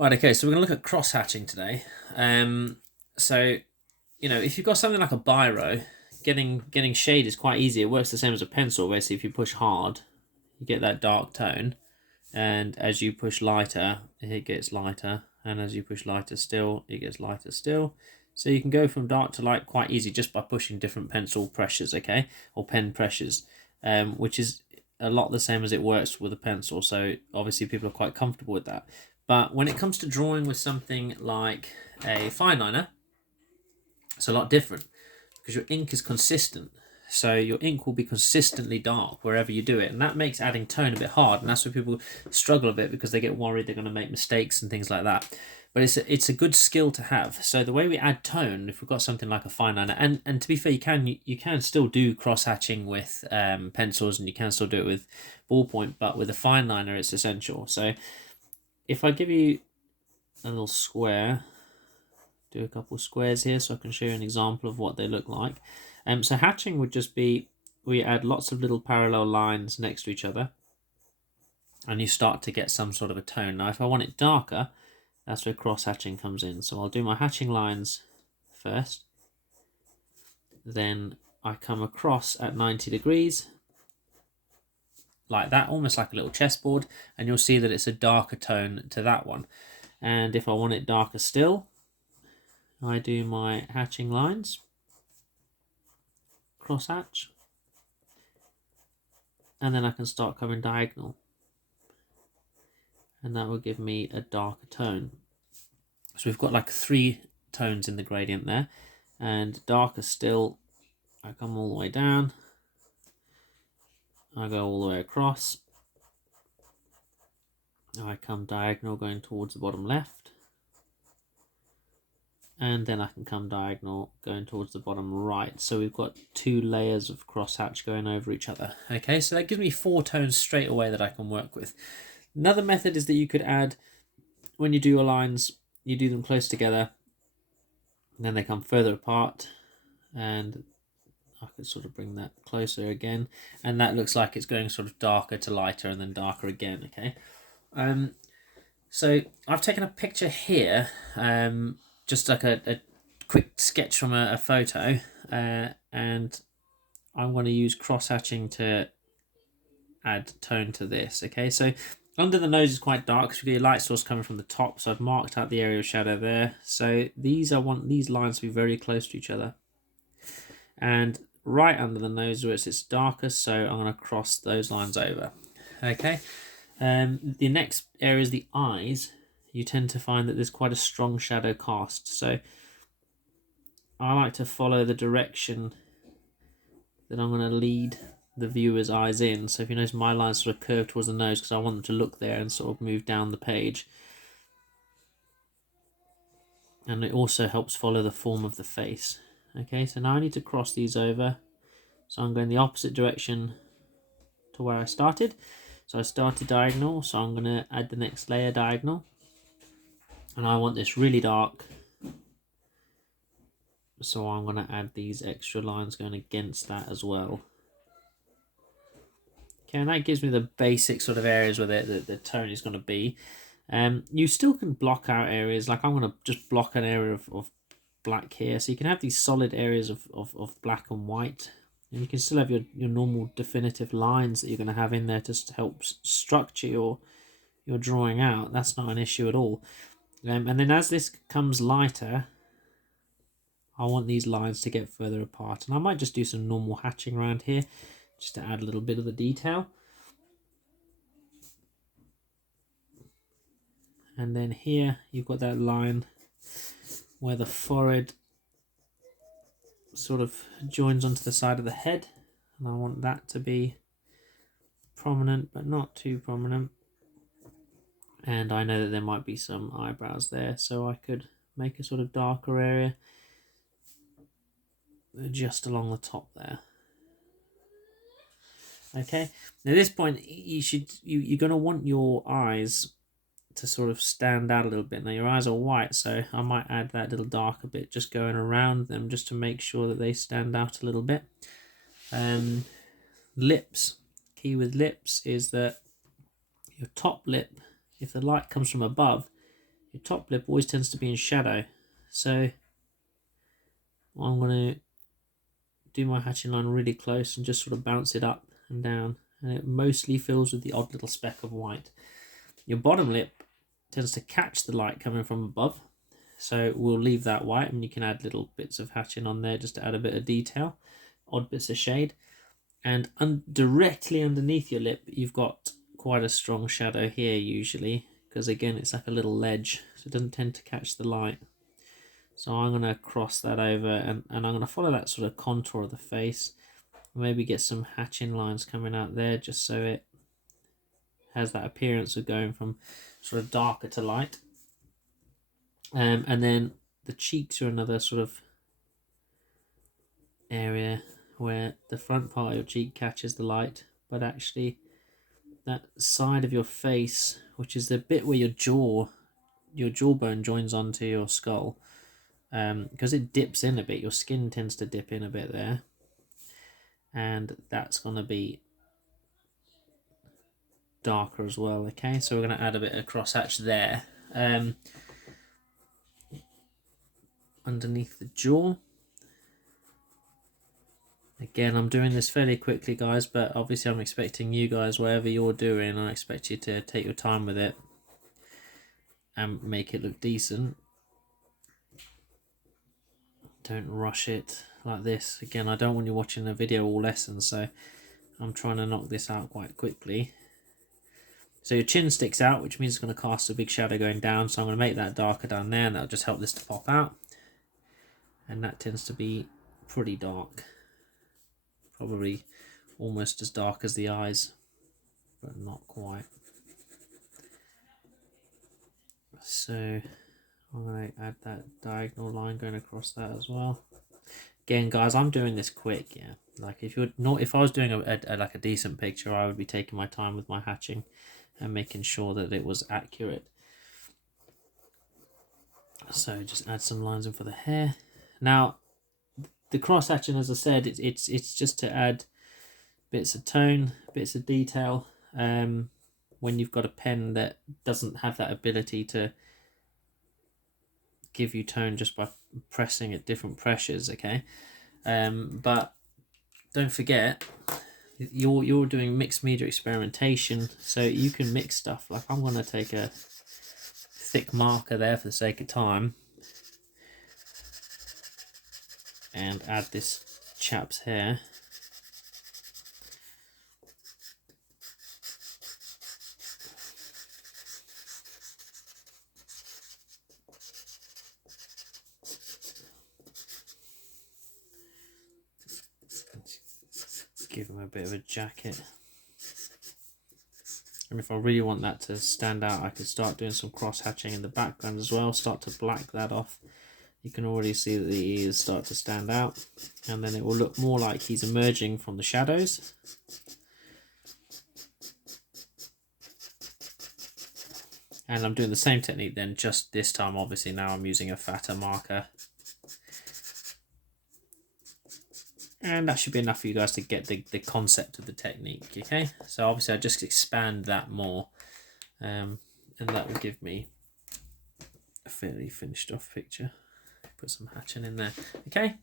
Right, okay, so we're going to look at cross-hatching today. So, if you've got something like a biro, getting shade is quite easy. It works the same as a pencil. Basically, if you push hard, you get that dark tone. And as you push lighter, it gets lighter. And as you push lighter still, it gets lighter still. So you can go from dark to light quite easy just by pushing different pencil pressures, okay? Or pen pressures, which is a lot the same as it works with a pencil. So obviously people are quite comfortable with that. But when it comes to drawing with something like a fineliner, it's a lot different because your ink is consistent. So your ink will be consistently dark wherever you do it, and that makes adding tone a bit hard, and that's where people struggle a bit because they get worried they're going to make mistakes and things like that. But it's a good skill to have. So the way we add tone, if we've got something like a fineliner, and to be fair, you can still do cross hatching with pencils, and you can still do it with ballpoint, but with a fineliner, it's essential. So if I give you a little square, do a couple of squares here so I can show you an example of what they look like. So hatching would just be, we add lots of little parallel lines next to each other and you start to get some sort of a tone. Now if I want it darker, that's where cross hatching comes in. So I'll do my hatching lines first, then I come across at 90 degrees like that, almost like a little chessboard, and you'll see that it's a darker tone to that one. And if I want it darker still, I do my hatching lines, cross hatch, and then I can start coming diagonal, and that will give me a darker tone. So we've got like 3 tones in the gradient there, and darker still, I come all the way down, I go all the way across, I come diagonal going towards the bottom left, and then I can come diagonal going towards the bottom right. So we've got 2 layers of crosshatch going over each other. Okay, so that gives me 4 tones straight away that I can work with. Another method is that you could add, when you do your lines, you do them close together, and then they come further apart, and I could sort of bring that closer again, and that looks like it's going sort of darker to lighter and then darker again, okay? So I've taken a picture here, just like a quick sketch from a photo, and I'm going to use cross-hatching to add tone to this, okay? So under the nose is quite dark because we get a light source coming from the top, so I've marked out the area of shadow there. So I want these lines to be very close to each other. And right under the nose where it's darkest, so I'm going to cross those lines over, okay? The next area is the eyes. You tend to find that there's quite a strong shadow cast, so I like to follow the direction that I'm going to lead the viewer's eyes in. So if you notice, my lines sort of curve towards the nose because I want them to look there and sort of move down the page. And it also helps follow the form of the face. Okay, so now I need to cross these over. So I'm going the opposite direction to where I started. So I started diagonal, so I'm going to add the next layer diagonal. And I want this really dark, so I'm going to add these extra lines going against that as well. Okay, and that gives me the basic sort of areas where the tone is going to be. You still can block out areas, like I'm going to just block an area of black here, so you can have these solid areas of black and white, and you can still have your normal definitive lines that you're going to have in there to help structure your drawing out. That's not an issue at all. And then as this comes lighter, I want these lines to get further apart, and I might just do some normal hatching around here just to add a little bit of the detail. And then here you've got that line where the forehead sort of joins onto the side of the head, and I want that to be prominent but not too prominent. And I know that there might be some eyebrows there, so I could make a sort of darker area just along the top there. Okay, now at this point you're going to want your eyes to sort of stand out a little bit. Now your eyes are white, so I might add that little darker bit just going around them just to make sure that they stand out a little bit. Lips, key with lips is that your top lip, if the light comes from above, your top lip always tends to be in shadow. So I'm going to do my hatching line really close and just sort of bounce it up and down, and it mostly fills with the odd little speck of white. Your bottom lip tends to catch the light coming from above, so we'll leave that white, and you can add little bits of hatching on there just to add a bit of detail, odd bits of shade. And directly underneath your lip you've got quite a strong shadow here usually, because again it's like a little ledge, so it doesn't tend to catch the light. So I'm going to cross that over, and I'm going to follow that sort of contour of the face. Maybe get some hatching lines coming out there just so it has that appearance of going from sort of darker to light. And then the cheeks are another sort of area where the front part of your cheek catches the light, but actually that side of your face, which is the bit where your jawbone joins onto your skull, because it dips in a bit, your skin tends to dip in a bit there, and that's going to be darker as well. Okay, so we're going to add a bit of crosshatch there, underneath the jaw. Again, I'm doing this fairly quickly, guys, but obviously I'm expecting you guys, whatever you're doing, I expect you to take your time with it and make it look decent. Don't rush it like this. Again, I don't want you watching a video all lesson, so I'm trying to knock this out quite quickly. So your chin sticks out, which means it's going to cast a big shadow going down, so I'm going to make that darker down there, and that'll just help this to pop out. And that tends to be pretty dark. Probably almost as dark as the eyes, but not quite. So I'm going to add that diagonal line going across that as well. Again, guys, I'm doing this quick, yeah. Like if I was doing like a decent picture, I would be taking my time with my hatching and making sure that it was accurate. So just add some lines in for the hair. Now, the cross hatching, as I said, it's just to add bits of tone, bits of detail. When you've got a pen that doesn't have that ability to give you tone just by pressing at different pressures, okay? But don't forget, you're doing mixed media experimentation, so you can mix stuff. Like I'm going to take a thick marker there for the sake of time and add this chap's hair. Give him a bit of a jacket. And if I really want that to stand out, I could start doing some cross hatching in the background as well, start to black that off. You can already see that the ears start to stand out, and then it will look more like he's emerging from the shadows. And I'm doing the same technique then, just this time obviously now I'm using a fatter marker. And that should be enough for you guys to get the concept of the technique, okay? So obviously I just expand that more, and that will give me a fairly finished off picture. Put some hatching in there, okay?